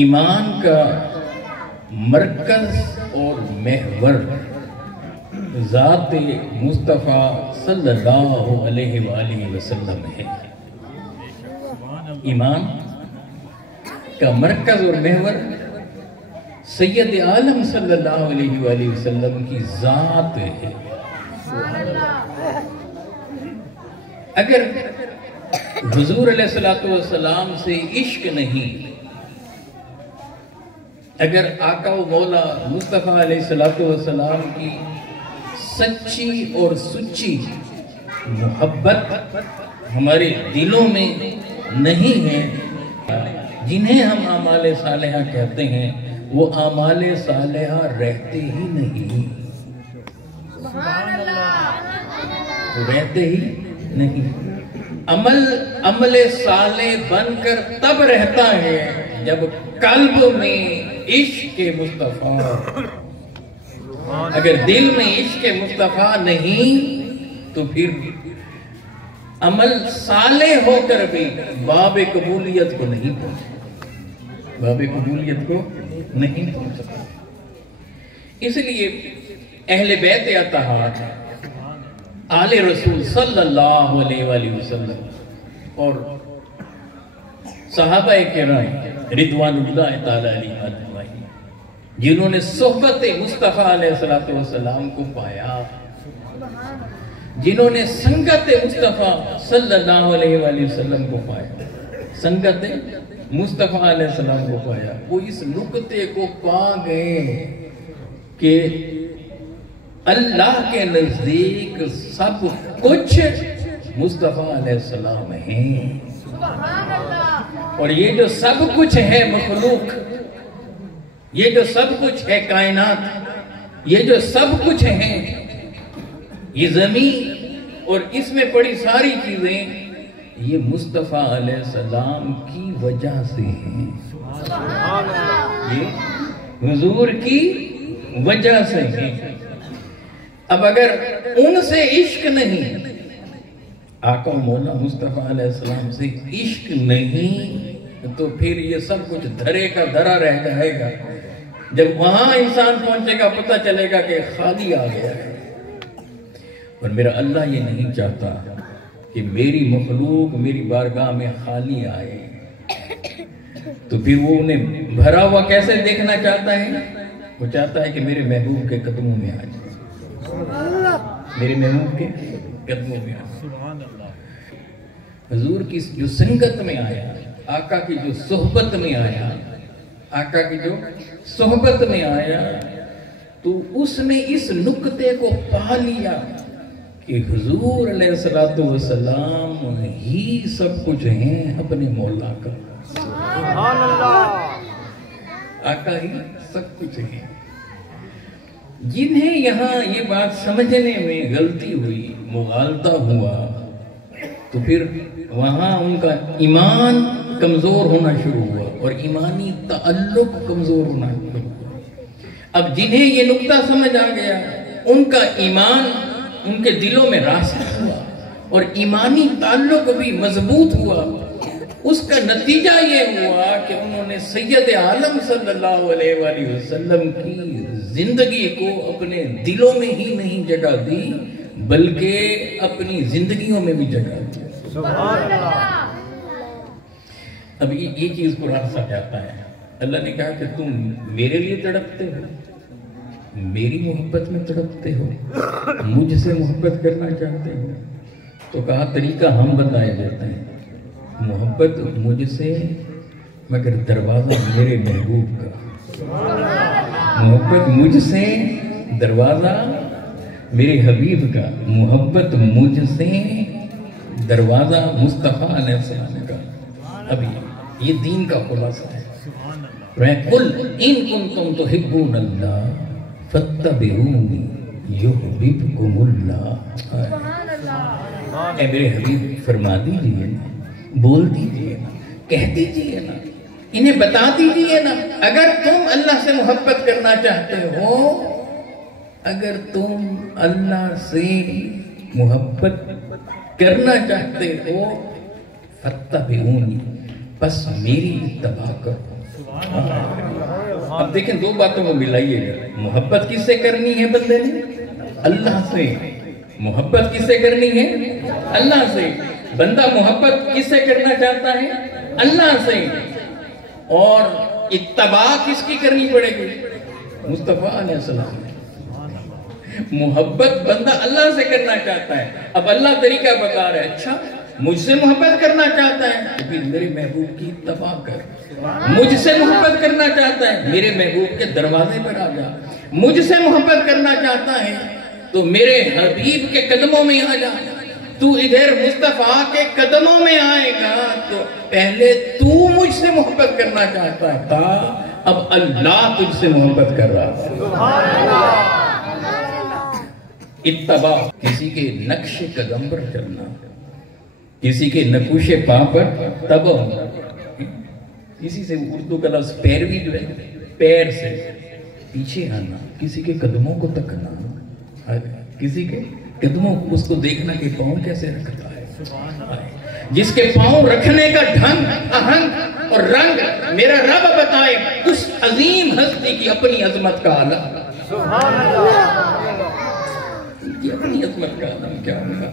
ایمان کا مرکز اور محور ذات مصطفیٰ صلی اللہ علیہ وآلہ وسلم ہے۔ ایمان کا مرکز اور محور سید عالم صلی اللہ علیہ وآلہ وسلم کی ذات ہے۔ اگر حضور علیہ السلام سے عشق نہیں، اگر آقا و مولا مصطفیٰ علیہ السلام کی سچی اور سچی محبت ہمارے دلوں میں نہیں ہے، جنہیں ہم اعمال صالحہ کہتے ہیں، وہ اعمال صالحہ رہتے ہی نہیں، رہتے ہی نہیں۔ عمل صالح بن کر تب رہتا ہے جب قلب میں عشق مصطفیٰ، اگر دل میں عشق مصطفیٰ نہیں تو پھر عمل صالح ہو کر بھی باب قبولیت کو نہیں پہنچا، باب قبولیت کو نہیں پہنچا۔ اس لیے اہل بیت اطہار، آل رسول صلی اللہ علیہ وآلہ وسلم اور صحابہ کرام رضوان اللہ تعالی علیہم، جنہوں نے صحبت مصطفیٰ علیہ السلام کو پایا، جنہوں نے سنگت مصطفیٰ صلی اللہ علیہ وآلہ وسلم کو پایا، سنگت مصطفیٰ علیہ السلام کو پایا، وہ اس نقطے کو پا گئے کہ اللہ کے نزدیک سب کچھ مصطفیٰ علیہ السلام ہیں، اور یہ جو سب کچھ ہے مخلوق، یہ جو سب کچھ ہے کائنات، یہ جو سب کچھ ہے یہ زمین اور اس میں پڑی ساری چیزیں، یہ مصطفیٰ علیہ السلام کی وجہ سے ہیں، یہ حضور کی وجہ سے ہیں۔ اب اگر ان سے عشق نہیں، آقا مولا مصطفیٰ علیہ السلام سے عشق نہیں، تو پھر یہ سب کچھ دھرے کا دھرا رہ جائے گا۔ جب وہاں انسان پہنچے گا پتہ چلے گا کہ خالی آ گیا ہے۔ اور میرا اللہ یہ نہیں چاہتا کہ میری مخلوق میری بارگاہ میں خالی آئے، تو پھر وہ انہیں بھرا ہوا کیسے دیکھنا چاہتا ہے؟ وہ چاہتا ہے کہ میرے محبوب کے قدموں میں آ جائے، میرے محبوب کے قدموں میں آ جائے۔ حضور کی جو سنگت میں آیا، آقا کی جو صحبت میں آیا، آقا کی جو صحبت میں آیا، تو اس نے اس نقطے کو پا لیا کہ حضور علیہ السلام ہی سب کچھ ہیں اپنے مولا کا، آقا ہی سب کچھ ہے۔ جنہیں یہاں یہ بات سمجھنے میں غلطی ہوئی، مغالطہ ہوا، تو پھر وہاں ان کا ایمان کمزور ہونا شروع ہوا اور ایمانی تعلق کمزور ہونا شروع ہوا۔ اب جنہیں یہ نقطہ سمجھ آ گیا، ان کا ایمان ان کے دلوں میں راسخ ہوا اور ایمانی تعلق بھی مضبوط ہوا۔ اس کا نتیجہ یہ ہوا کہ انہوں نے سید عالم صلی اللہ علیہ وآلہ وسلم کی زندگی کو اپنے دلوں میں ہی نہیں جگہ دی، بلکہ اپنی زندگیوں میں بھی جگہ دی۔ اب یہ چیز قرآن سمجھاتا ہے۔ اللہ نے کہا کہ تم میرے لیے تڑپتے ہو، میری محبت میں تڑپتے ہو، مجھ سے محبت کرنا چاہتے ہو، تو کہا طریقہ ہم بتائے دیتے ہیں، محبت مجھ سے مگر دروازہ میرے محبوب کا، محبت مجھ سے دروازہ میرے حبیب کا، محبت مجھ سے دروازہ مصطفیٰ علیہ السلام کا۔ اب یہ دین کا خلاصہ ہے۔ قُلْ إِن كُنتُمْ تُحِبُّونَ اللَّهَ فَاتَّبِعُونِي يُحْبِبْكُمُ اللَّهُ۔ اے میرے حبیب فرما دیجئے نا، بول دیجئے نا، کہہ دیجئے نا، انہیں بتا دیجئے نا، اگر تم اللہ سے محبت کرنا چاہتے ہو، اگر تم اللہ سے محبت کرنا چاہتے ہو، فَاتَّبِعُونِي، پس میری اتباع کرو۔ اب دیکھیں دو باتوں کو ملائیے گا. محبت کس سے کرنی ہے بندے نے؟ اللہ سے. محبت کس سے کرنی ہے؟ اللہ سے. بندہ محبت کس سے کرنا چاہتا ہے؟ اللہ سے. اور اتباع کس کی کرنی پڑے گی؟ مصطفیٰ علیہ السلام. محبت بندہ اللہ سے کرنا چاہتا ہے. اب اللہ طریقہ بتا رہا ہے، اچھا مجھ سے محبت کرنا چاہتا ہے تو پھر میرے محبوب کی اتباع کر. مجھ سے محبت کرنا چاہتا ہے میرے محبوب کے دروازے پر آ جا. مجھ سے محبت کرنا چاہتا ہے تو میرے حبیب کے قدموں میں آ جا. تو ادھر مصطفیٰ کے قدموں میں آئے گا تو پہلے تو مجھ سے محبت کرنا چاہتا تھا، اب اللہ تجھ سے محبت کر رہا تھا. اتباع کسی کے نقش قدم پر چلنا، کسی کے نقوش پا پر تبع ہونا. کسی سے اردو کا لفظ پیروی جو ہے، پیر سے پیچھے آنا، کسی کے قدموں کو تکنا، کسی کے قدموں کو، اس کو دیکھنا کہ پاؤں کیسے رکھتا ہے. جس کے پاؤں رکھنے کا ڈھنگ، آہنگ اور رنگ میرا رب بتائے، اس عظیم ہستی کی اپنی عظمت کا عالم. اپنی عظمت کا عالم کیا ہوگا.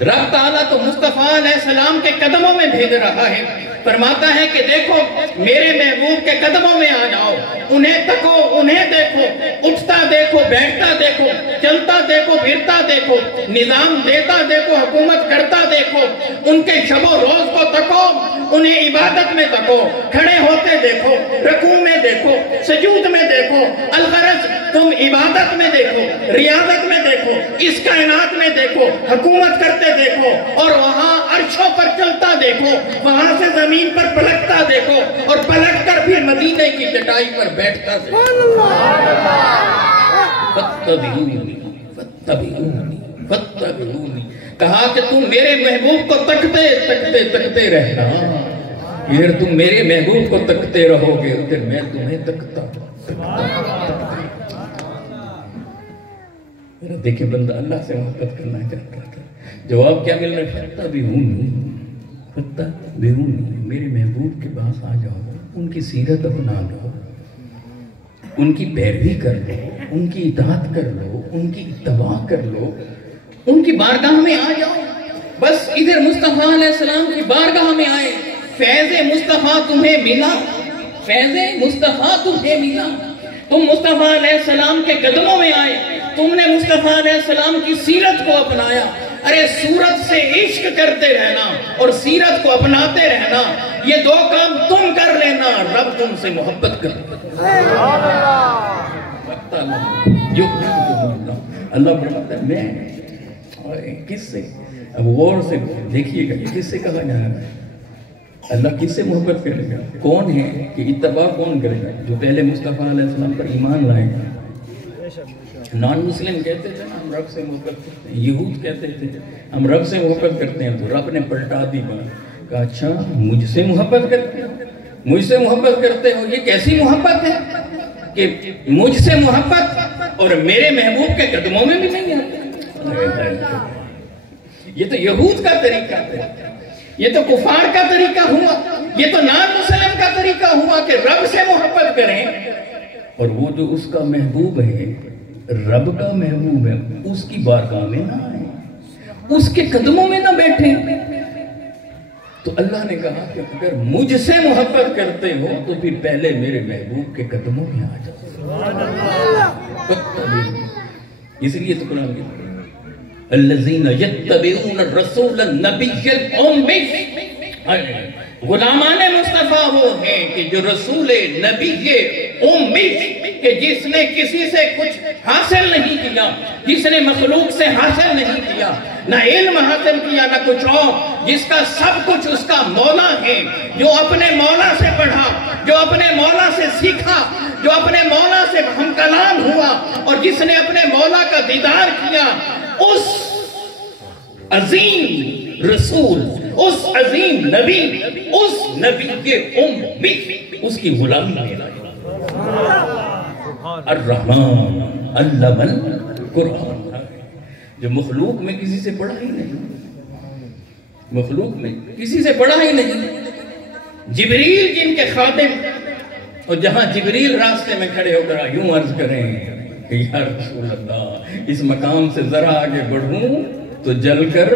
رب تعالیٰ تو مصطفیٰ علیہ السلام کے قدموں میں بھیج رہا ہے. فرماتا ہے کہ دیکھو میرے محبوب کے قدموں میں آ جاؤ، انہیں تکو، انہیں دیکھو، اٹھتا دیکھو، بیٹھتا دیکھو، چلتا دیکھو، پھرتا دیکھو، نظام دیتا دیکھو، حکومت کرتا دیکھو. ان کے شب و روز کو تکو، انہیں عبادت میں تکو، کھڑے ہوتے دیکھو، رکوع میں دیکھو، سجود میں دیکھو. الغرض تم عبادت میں دیکھو، ریاضت میں دیکھو، اس کائنات میں دیکھو، حکومت کرتے دیکھو، اور وہاں عرشوں پر چلتا دیکھو، وہاں سے زمین پر پلٹتا دیکھو، اور پلٹ کر پھر مدینے کی چٹائی پر بیٹھتا دیکھو. فَاتَّبِعُونِي فَاتَّبِعُونِي فَاتَّبِعُونِی. کہا کہ تم میرے محبوب کو تکتے تکتے تکتے رہنا. ادھر تم میرے محبوب کو تکتے رہو گے، ادھر میں تمہیں تکتا. دیکھیں بندہ اللہ سے محبت کرنا چاہتا تھا، جواب کیا مل رہا ہے؟ فَاتَّبِعُونِی فَاتَّبِعُونِی. میرے محبوب کے پاس آ جاؤ، ان کی سیرت اپنا لو، ان کی پیروی کر لو، ان کی اطاعت کر لو، ان کی اتباع کر لو، ان کی بارگاہ میں آ جاؤ. بس ادھر مصطفیٰ علیہ السلام کی بارگاہ میں آئے، فیض مصطفیٰ تمہیں ملا، فیض مصطفیٰ تمہیں ملا. تم مصطفیٰ علیہ السلام کے قدموں میں آئے، تم نے مصطفیٰ علیہ السلام کی سیرت کو اپنایا. ارے صورت سے عشق کرتے رہنا اور سیرت کو اپناتے رہنا، یہ دو کام تم کر لینا، رب تم سے محبت کر لینا. اللہ فرماتا ہے میں کس سے، اب غور سے دیکھیے گا یہ کس سے کہا جا رہا ہے. اللہ کس سے محبت کرے گا؟ کون ہے کہ اتباع کون کرے گا؟ جو پہلے مصطفیٰ علیہ السلام پر ایمان لائے گا. نان مسلم کہتے تھے ہم رب سے محبت کرتے ہیں، یہود کہتے تھے ہم رب سے محبت کرتے ہیں، تو رب نے پلٹا دی بات، کہا اچھا مجھ سے محبت کرتے ہو، مجھ سے محبت کرتے ہو، یہ کیسی محبت ہے کہ مجھ سے محبت اور میرے محبوب کے قدموں میں بھی نہیں آتے. یہ تو یہود کا طریقہ تھا، یہ تو کفار کا طریقہ ہوا، یہ تو نان مسلم کا طریقہ ہوا کہ رب سے محبت کریں، اور وہ جو اس کا محبوب ہے، رب کا محبوب ہے، اس کی بارگاہ میں نہ آئیں، اس کے قدموں میں نہ بیٹھیں. تو اللہ نے کہا کہ اگر مجھ سے محبت کرتے ہو تو پھر پہلے میرے محبوب کے قدموں میں آ جاؤ. اس لیے تو قرآن کی الذین یتبعون الرسول النبی الامی، غلامان مصطفیٰ وہ ہیں کہ جو رسول نبی امی، کہ جس نے کسی سے کچھ حاصل نہیں کیا، جس نے مخلوق سے حاصل نہیں کیا، نہ علم حاصل کیا نہ کچھ اور، جس کا سب کچھ اس کا مولا ہے، جو اپنے مولا سے پڑھا، جو اپنے مولا سے سیکھا، جو اپنے مولا سے ہم کلام ہوا، اور جس نے اپنے مولا کا دیدار کیا. اس عظیم رسول، اس عظیم نبی، اس نبی کے امی، اس کی غلامی میں الرحمن علم القرآن، جو مخلوق میں کسی سے پڑھا ہی نہیں، مخلوق میں کسی سے پڑھا ہی نہیں. جبریل جن کے خادم اور جہاں جبریل راستے میں کھڑے ہو کر یوں عرض کریں کہ یا رسول اللہ اس مقام سے ذرا آگے بڑھوں تو جل کر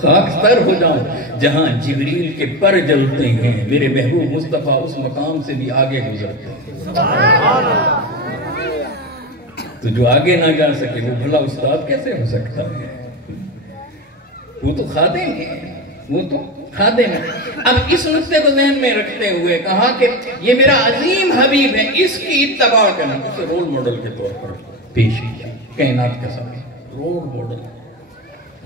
خاکستر ہو جاؤں، جہاں جبریل کے پر جلتے ہیں میرے محبوب مصطفیٰ اس مقام سے بھی آگے گزرتے ہیں۔ تو جو آگے نہ جا سکے وہ بھلا استاد کیسے ہو سکتا ہے؟ وہ تو خادم ہے، وہ تو خادم ہے۔ اب اس نقطے کو ذہن میں رکھتے ہوئے کہا کہ یہ میرا عظیم حبیب ہے، اس کی اتباع کرنا، اسے رول ماڈل کے طور پر پیش کیا، کائنات کا سب رول ماڈل۔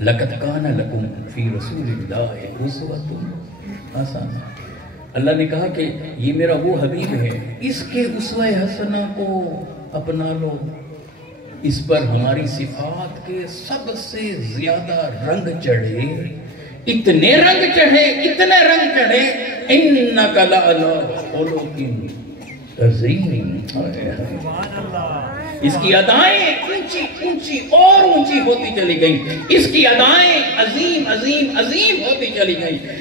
لَقَدْ كَانَ لَكُمْ فِي رَسُولِ اللَّهِ أُسْوَةٌ حَسَنَةٌ۔ اللہ نے کہا کہ یہ میرا وہ حبیب ہے، اس کے اسوہ حسنہ کو اپنا لو، اس پر ہماری صفات کے سب سے زیادہ رنگ چڑھے، اتنے رنگ چڑھے، اتنے رنگ چڑھے، اِنَّكَ لَعَلَىٰ خُلُقٍ عَظِيمٍ۔ اس کی ادائیں اونچی اونچی اور اونچی ہوتی چلی گئیں، اس کی ادائیں عظیم عظیم عظیم ہوتی چلی گئیں۔